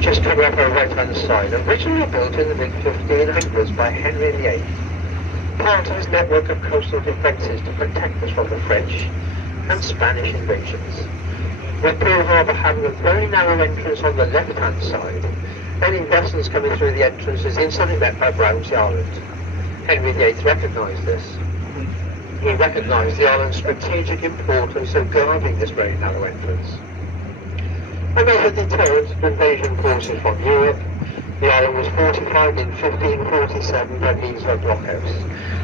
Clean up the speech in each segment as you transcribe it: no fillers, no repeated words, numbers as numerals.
Just coming up our right-hand side, originally built in the mid-1500s by Henry VIII, part of his network of coastal defences to protect us from the French and Spanish invasions. With Poole Harbour having a very narrow entrance on the left-hand side, any vessels coming through the entrance is instantly met by Brownsea Island. Henry VIII recognised this. He recognised the island's strategic importance of guarding this very narrow entrance. And as a deterrent to invasion forces from Europe, the island was fortified in 1547 by means of a blockhouse.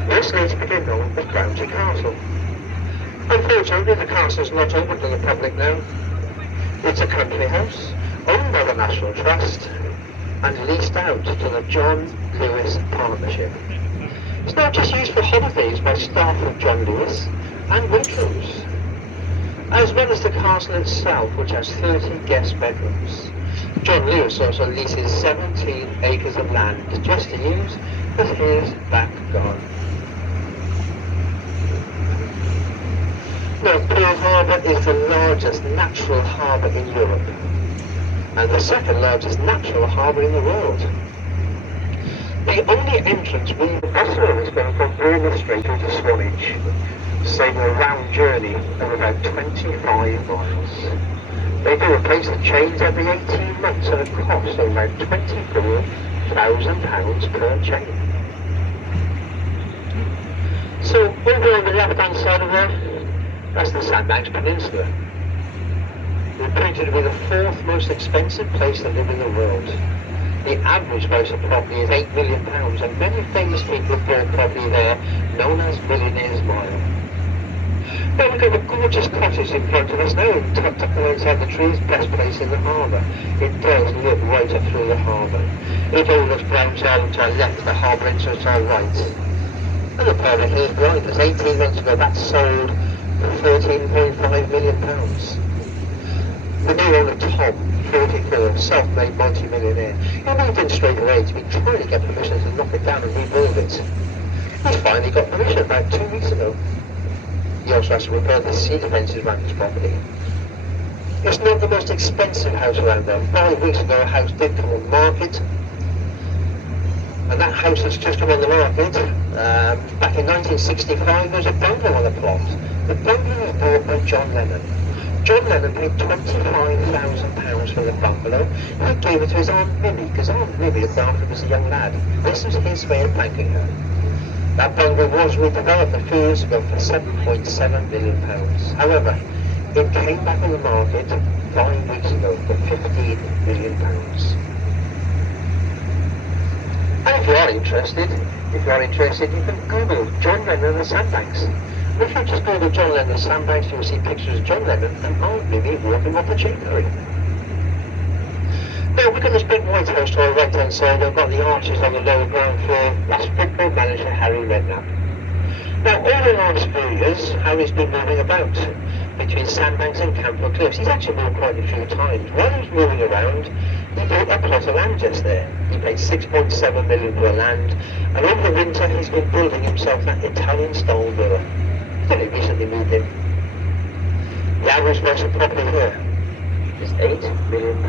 This later became known as Brownsea Castle. Unfortunately, the castle is not open to the public now. It's a country house, owned by the National Trust, and leased out to the John Lewis Partnership. It's not just used for holidays by staff of John Lewis and waitrooms, as well as the castle itself, which has 30 guest bedrooms. John Lewis also leases 17 acres of land just to use as his back garden. Now, Poole Harbour is the largest natural harbour in Europe, and the second largest natural harbour in the world. The only entrance we vessel is going from Brownsea Strait into Swanage, saving a round journey of about 25 miles. They do replace the chains every 18 months at a cost of about £24,000 per chain. So over on the left-hand side of there, that's the Sandbanks Peninsula. Reputed to be the fourth most expensive place to live in the world. The average price of property is £8 million, and many famous people have bought property there, known as Millionaire's Mile. Well, we've got a gorgeous cottage in front of us now, tucked up inside the trees, best place in the harbour. It does look right up through the harbour. It overlooks Brownsea Island to our left, the harbour entrance to our right. And the permit here is behind us. 18 months ago, that sold for £13.5 million. The new owner, Tom, 44, self-made multi-millionaire, he moved in straight away to be trying to get permission to knock it down and rebuild it. He's finally got permission about 2 weeks ago. He also has to repair the sea defences around his property. It's not the most expensive house around there. 5 weeks ago a house did come on the market, and that house that's just come on the market, back in 1965 there was a bungalow on the plot. The bungalow was bought by John Lennon. John Lennon paid £25,000 for the bungalow. He gave it to his Aunt Millie, because Aunt Millie looked after him as a young lad. This was his way of thanking her. That bungalow was redeveloped a few years ago for £7.7 million. However, it came back on the market 5 weeks ago for £15 million. And if you are interested, you can Google John Lennon and the Sandbanks. If you just Google John Lennon Sandbanks, you'll see pictures of John Lennon and Aunt Millie walking off the Cherry. Now we've got this big white house to our right-hand side. I've got the arches on the lower ground floor. That's football manager Harry Redknapp. Now all the last few years, Harry's been moving about between Sandbanks and Camphor Cliffs. He's actually moved quite a few times. While he was moving around, he bought a plot of land just there. He paid £6.7 million for the land, and over the winter he's been building himself that Italian-style villa. He recently moved in. The average price of property here is £8 million.